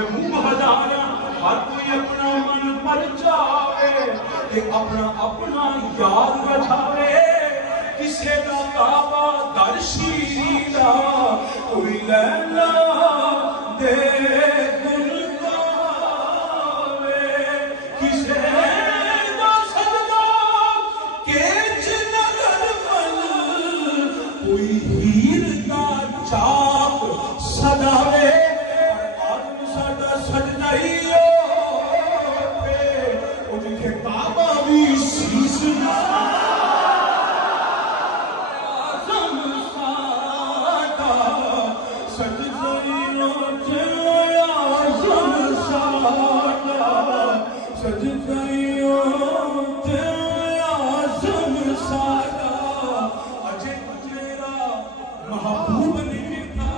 محبوب ہزارہ ہر کوئی اپنا من پر جاوے کہ اپنا اپنا یار رجھاوے کسے دا کعبہ در شیریں دا کوئی لیلا دے دل گاوے کسے دا سجدہ کیچ نگر مل کوئی ہیر دا چاپ سداوے آدم ساڈا سجدہ ہی کعبہ بھی شیش نہ آزم ساڈا سجدہ تے آزم ساڈا سجدہ تے آزم ساڈا اجے تیرا محبوب نہیں لکھا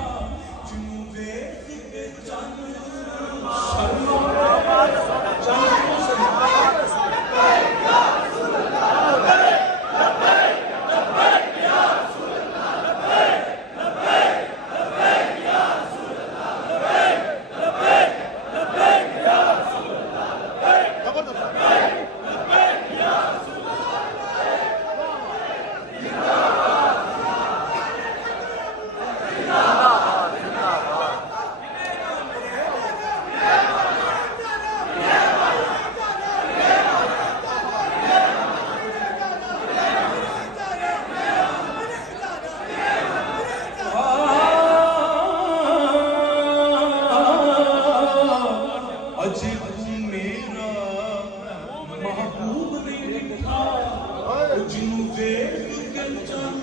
جنوں ویکھ کے چن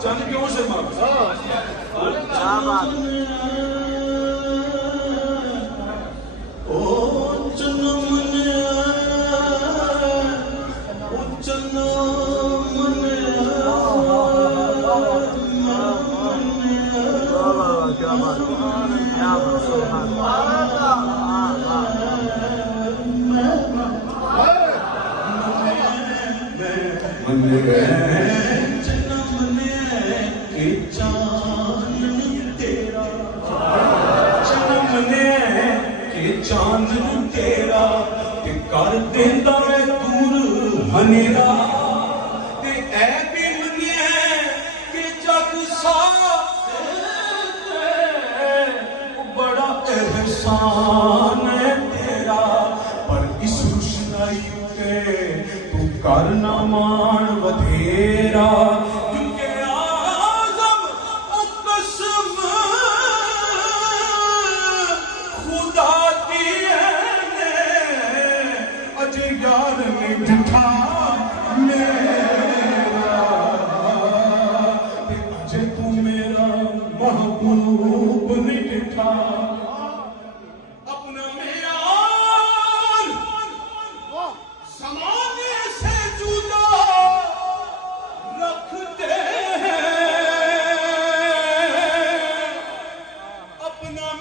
چند کیوں سے چاند تیرا کہ کر دیندا ہے دور ہنیرا تے اے بھی منیا کہ جگ ساتھ بڑا احسان ہے تیرا پر اس روشنائی تے تو کرنا مان ودھیرا یار نے ڈٹھا میرا اجے تو میرا محبوب نے ڈٹھا اپنا معیار زمانے سے جدا رکھتے ہیں اپنا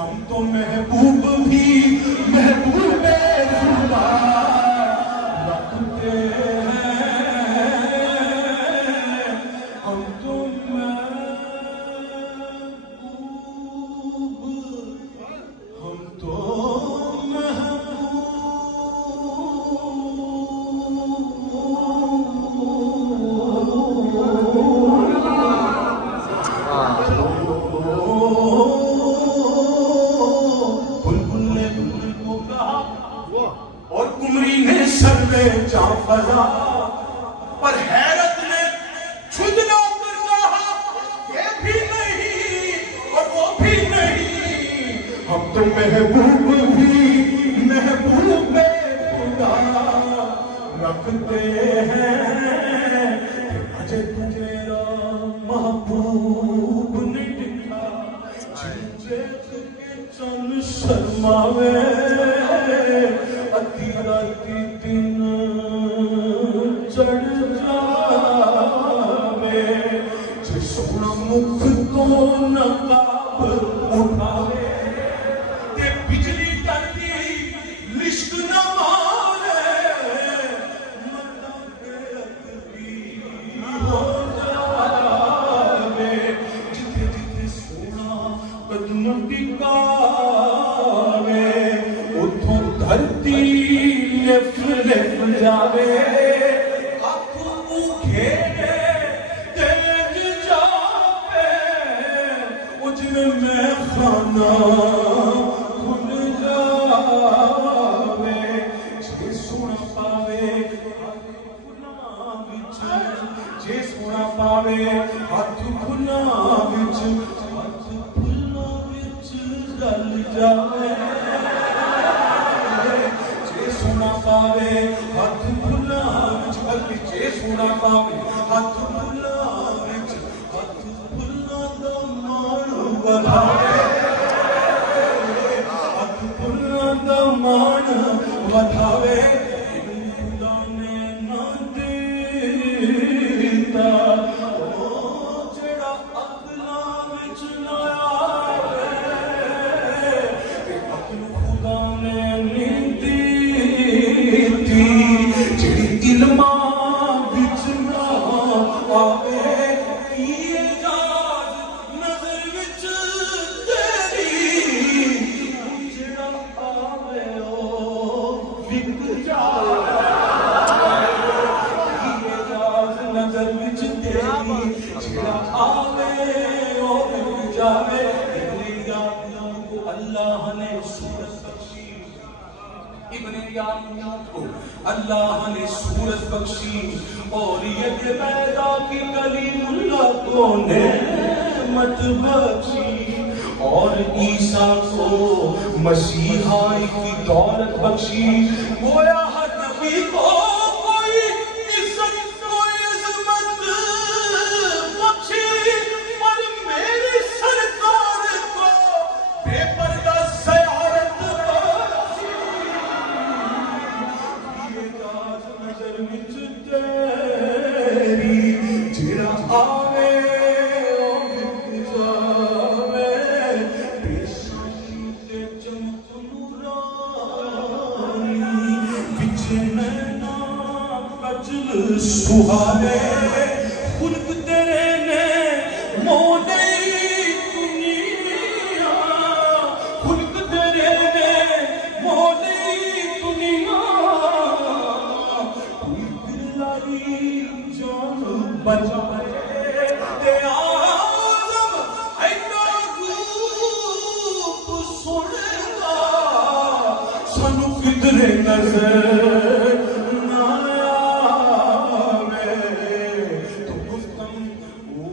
ہم تو محبوب بھی محبوب خدا رکھتے ہیں ہم تو اور کمری نے سر میں جا فضا پر حیرت نے چھجنا کر کہا یہ بھی نہیں اور وہ بھی نہیں ہم تو محبوب بھی محبوب خدا رکھتے ہیں اجے تیرا محبوب نہیں دکھا جنجے کے چن شرماوے ادھی راتی دن چڑھ جاوے جے سونا مکھ تو نقاب اٹھا قدم ٹکاوے اتھوں دھرتی لف لف جاوے اکھوں کھیڑے تیج جاوے اجھ میں خانہ کھل جاوے جے سونا پاوے جے سونا پاوے ہاتھ کھلا وچ ہاتھ کھلا وچ رل جاوے جے سونا پاوے ہاتھ کھلا وچ بلکہ جے سونا پاوے ہاتھ کھلا وچ ہاتھ کھلا دا مان ودھاوے ہاتھ کھلا دا مان ودھاوے اللہ نے صورت بخشی اور یہ پیدا کی کلیم اللہ کو نعمت بخشی اور عیسیٰ کو مسیحائی کی دولت بخشی گویا ہر نبی کو کوئی عزت کوئی عظمت بخشی اور میری سرکار کو بے پردہ زیارت بخشی یہ راز نظر وچ تیری جڑا آوے سہاوے خلق تیرے نے مولی دنیا خلق تیرے نے مولی دنیا کوئی بلائی جان بچائے تے آزم اینا روپ سنے گا سانو کدھرے نظر